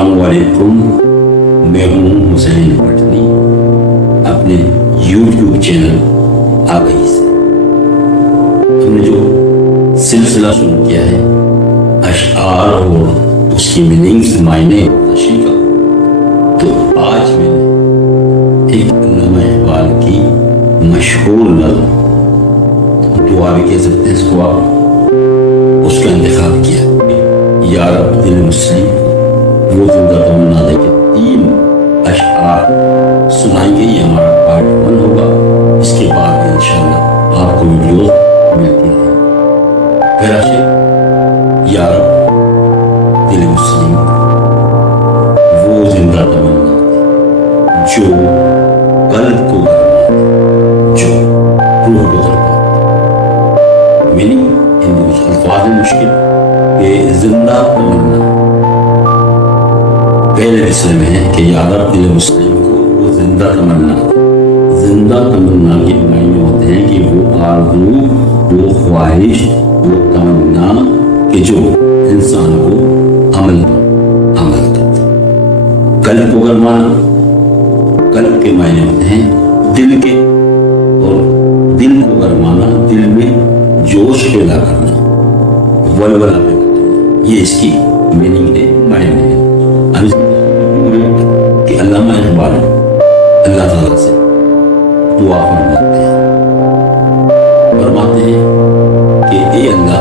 अस्सलामुअलैकुम, मैं हूँ हुसैन पटनी। अपने YouTube चैनल आ गई से हमने जो सिलसिला शुरू किया है अशआर और उसकी मीनिंग्स, मायने का, तो आज मैंने एक अल्लामा इकबाल की मशहूर नज़्म, दुआ भी कह सकते हैं इसको आप, उसका इंतखाब किया। या रब दिल मुस्लिम वो जिंदा तमन्ना दे के 3 अशआर सुनाएंगे। ये हमारा पार्ट 1 होगा। इसके बाद इंशाअल्लाह आपको वीडियो मिलती रहेगी। पहला शेर, या रब दिल मुस्लिम वो जिंदा तमन्ना दे जो कल्ब को गरमा दे, जो रूह को गरमा दे। मीनिंग हिंदी में अल्फाज है मुश्किल, ये जिंदा तमन्ना। पहले मिसरे में है कि या रब दिल मुस्लिम को वो जिंदा तमन्ना। जिंदा तमन्ना के मायने होते हैं कि वो आरज़ू, वो ख्वाहिश, वो तमन्ना कि जो इंसान को अमल करता। कल्ब को गरमाना, कल्ब के मायने होते हैं दिल के, और दिल को गरमाना दिल में जोश पैदा करना, वलवला पैदा करना। ये इसकी मीनिंग है, मायने है। कि अल्लामा इकबाल अल्लाह ताला से दुआ फरमाते हैं कि ए अल्लाह,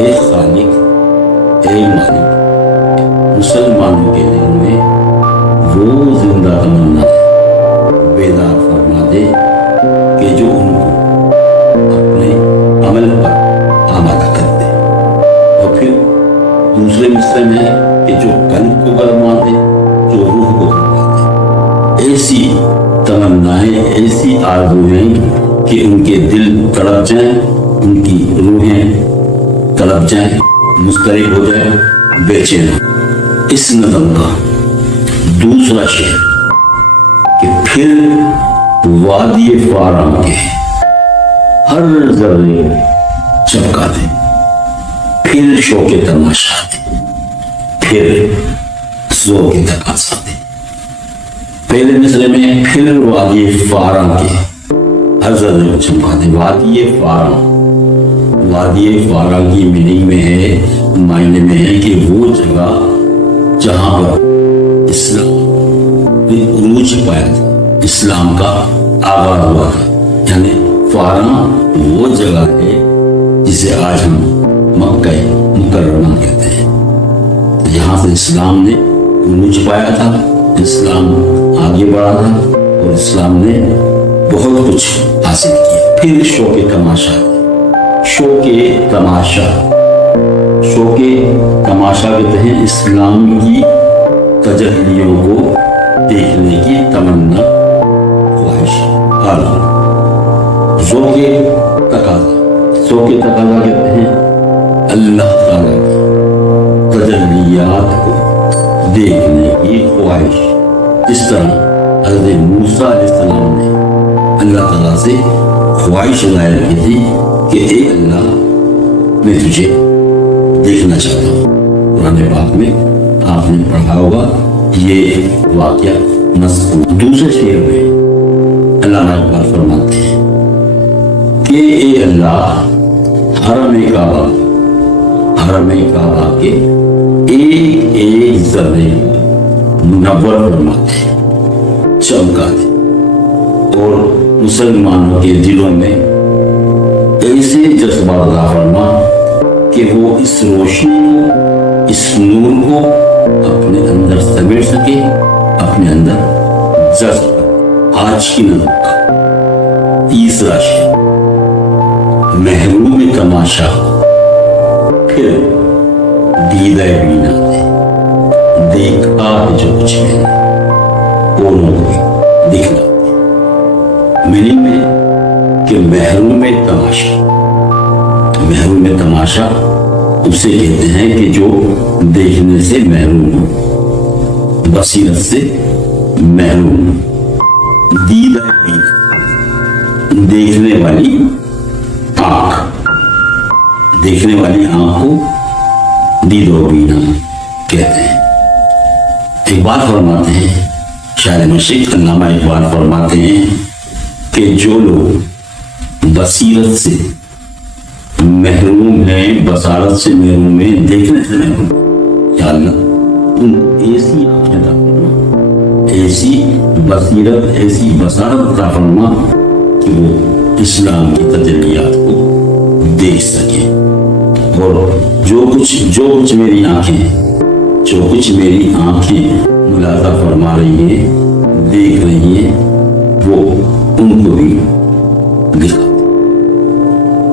ए खालिक, ए मालिक, मुसलमानों के दिल में वो जिंदा तमन्ना बेदार फरमा दे कि जो उनको अपने अमल पर आमादा कर दे। और फिर दूसरे मिसरे में है कि जो कल्ब को गरमा दे, जो रूह को गरमा दे। ऐसी तमन्नाएं, ऐसी आरज़ुएं कि उनके दिल तड़प जाएं, उनकी रूहें तड़प जाएं, मुस्तरिब हो जाए, बेचैन हो। इस नज़म का दूसरा शेर कि फिर वादी फारम के हर जर्रे चमका दे, फिर शौके तमाशा दे, फिर ज़ौक़े तकाज़ा दे। पहले मिसरे में फिर वादी फारम के हर जर्रे को चमका दे। वादी फारम की मीनिंग में है, मायने में है कि वो जगह जहाँ पर इस्लाम ने उरूज पाया था, इस्लाम का आगाज हुआ था। यानी फारम वो जगह है जिसे आज हम मक्का मुकर्रमा कहते हैं। तो यहाँ से इस्लाम ने उरूज पाया था, इस्लाम आगे बढ़ा था और इस्लाम ने बहुत कुछ हासिल किया। फिर शौके तमाशा, शौके तमाशा कहते हैं इस्लाम की तजल्लियों को देखने की तमन्ना, ख्वाहिश, आरज़ू। ज़ौक़े तकाज़ा कहते हैं अल्लाह ताला की तजल्लियात को देखने की ख्वाहिश। जिस तरह हज़रत मूसा अलैहिस्सलाम ने अल्लाह ताला से ख्वाहिश ज़ाहिर की थी कि ए अल्लाह, मैं तुझे देखना चाहता हूँ। कुरान पाक में आपने पढ़ा होगा ये वाक़या मज़कूर। दूसरे शेर में अल्लामा इकबाल फरमाते हैं कि ए अल्लाह, हरम काबा के एक एक ज़र्रे मुनव्वर फरमा दे, चमका दे, और मुसलमानों के दिलों में ऐसे जज्बा अता फरमा कि वो इस रोशनी को, इस नूर को अपने अंदर समेट सके, अपने अंदर जज्ब करे। आज की नज़म का तीसरा शेर, महरूम तमाशा फिर दीदा बीना दे, देखा है जो कुछ मैंने औरों को भी दिखला दे। मीनिंग में कि महरूम तमाशा उसे कहते हैं कि जो देखने से महरूम हो, बसीरत से महरूम। दीदा बीना, देखने वाली आंख, देखने वाली आंख को दीदो बीना कहते हैं। इकबाल फरमाते हैं, शायर मशीक अल्लामा इकबाल फरमाते हैं कि जो लोग बसीरत से महरूम हैं, बसारत से महरूम हैं, देखने से महरूम, या अल्लाह उनको ऐसी आंखें अता फरमा, ऐसी बसीरत, ऐसी बसारत अता फरमा कि वो इस्लाम की तजल्लियात को देख सके। और जो कुछ मेरी आंखें मुलाजा फरमा रही हैं, देख रही हैं, वो उनको भी दिखा।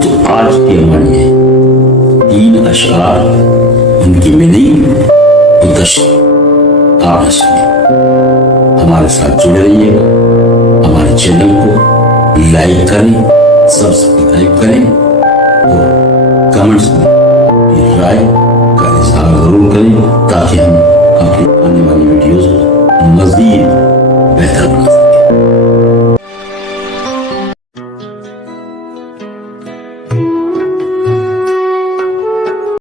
तो आज के हमारे 3 अशआर उनकी मीनिंग आप सुनिए। हमारे साथ जुड़े रहिएगा, हमारे चैनल को लाइक करें, सब्सक्राइब करें और कमेंट्स में राय का इजहार जरूर करें ताकि हम अपनी आने वाली वीडियोस को मज़ीद बेहतर बना